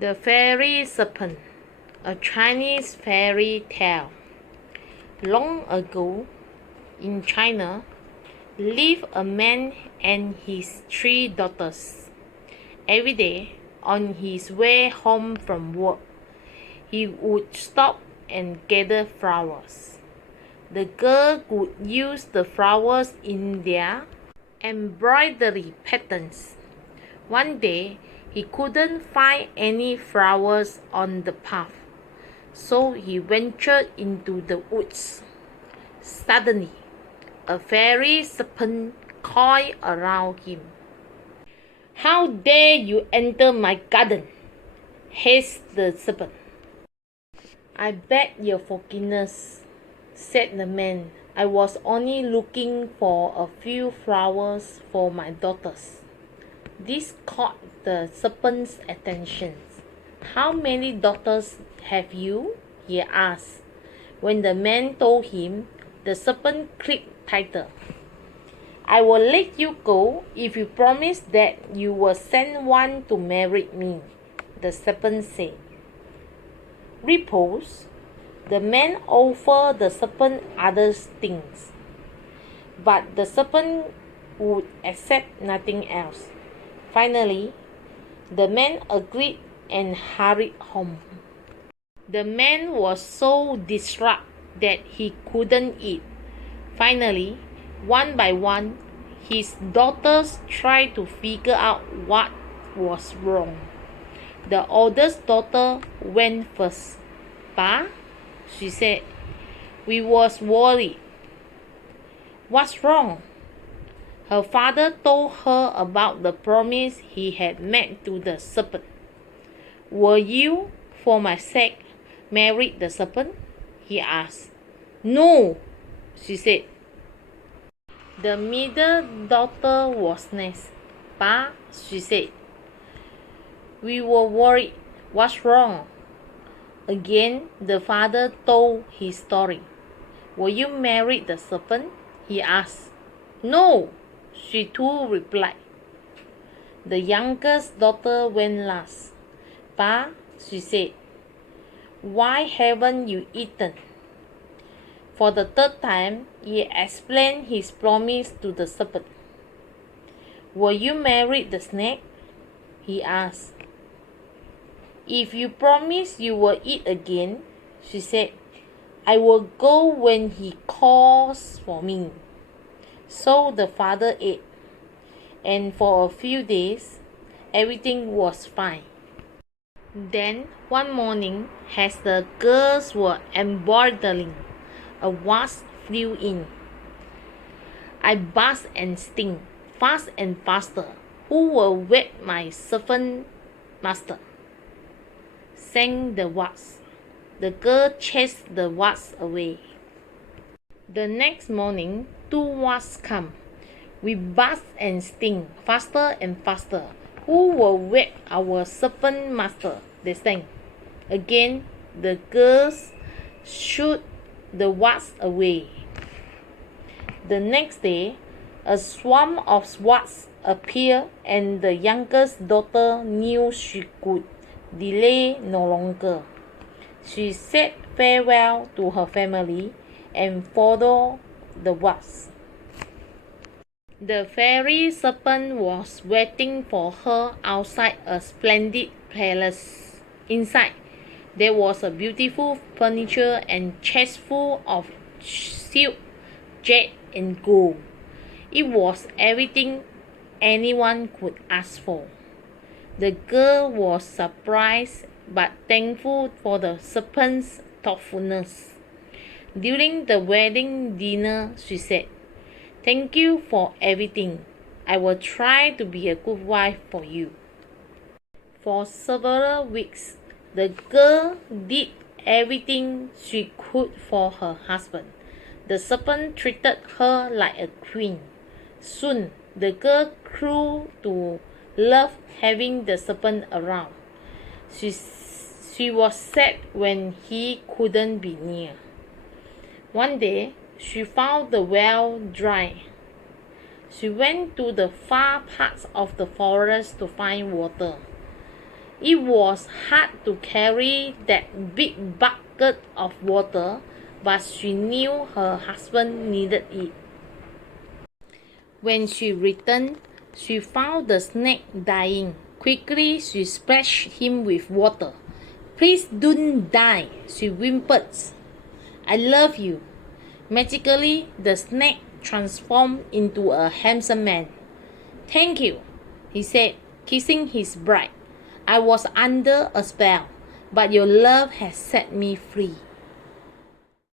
The Fairy Serpent, a Chinese fairy tale. Long ago, in China, lived a man and his 3 daughters. Every day, on his way home from work, he would stop and gather flowers. The girl would use the flowers in their embroidery patterns. One day, he couldn't find any flowers on the path, so he ventured into the woods. Suddenly, a fairy serpent coiled around him. "How dare you enter my garden?" hissed the serpent. "I beg your forgiveness," said the man. "I was only looking for a few flowers for my daughters." This caught the serpent's attention. "How many daughters have you?" he asked. When the man told him, the serpent clicked tighter. "I will let you go if you promise that you will send one to marry me," the serpent said. Repulsed, the man offered the serpent other things, but the serpent would accept nothing else. Finally, the man agreed and hurried home. The man was so distraught that he couldn't eat. Finally, one by one, his daughters tried to figure out what was wrong. The oldest daughter went first. "Pa," she said, "we was worried." "What's wrong?" Her father told her about the promise he had made to the serpent. "Will you, for my sake, marry the serpent?" he asked. "No," she said. The middle daughter was next. "Pa," she said, "we were worried. What's wrong?" Again, the father told his story. "Will you marry the serpent?" he asked. "No," she too replied. The youngest daughter went last. "Pa," she said, "why haven't you eaten?" For the 3rd time, he explained his promise to the serpent. "Will you marry the snake?" he asked. "If you promise you will eat again," she said, "I will go when he calls for me." So the father ate, and for a few days, everything was fine. Then, one morning, as the girls were embroidering, a wasp flew in. "I buzz and sting, fast and faster. Who will wed my servant master?" sang the wasp. The girl chased the wasp away. The next morning, 2 wasps come. "We buzz and sting, faster and faster. Who will wed our serpent master?" they sang. Again, the girls shoot the wasps away. The next day, a swarm of wasps appeared, and the youngest daughter knew she could delay no longer. She said farewell to her family and followed the wasp. The fairy serpent was waiting for her outside a splendid palace. Inside, there was a beautiful furniture and chest full of silk, jade, and gold. It was everything anyone could ask for. The girl was surprised but thankful for the serpent's thoughtfulness. During the wedding dinner, she said, "Thank you for everything. I will try to be a good wife for you." For several weeks, the girl did everything she could for her husband. The serpent treated her like a queen. Soon, the girl grew to love having the serpent around. She was sad when he couldn't be near. One day, she found the well dry. She went to the far parts of the forest to find water. It was hard to carry that big bucket of water, but she knew her husband needed it. When she returned, she found the snake dying. Quickly, she splashed him with water. "Please don't die," she whimpered. "I love you." Magically, the snake transformed into a handsome man. "Thank you," he said, kissing his bride. "I was under a spell, but your love has set me free."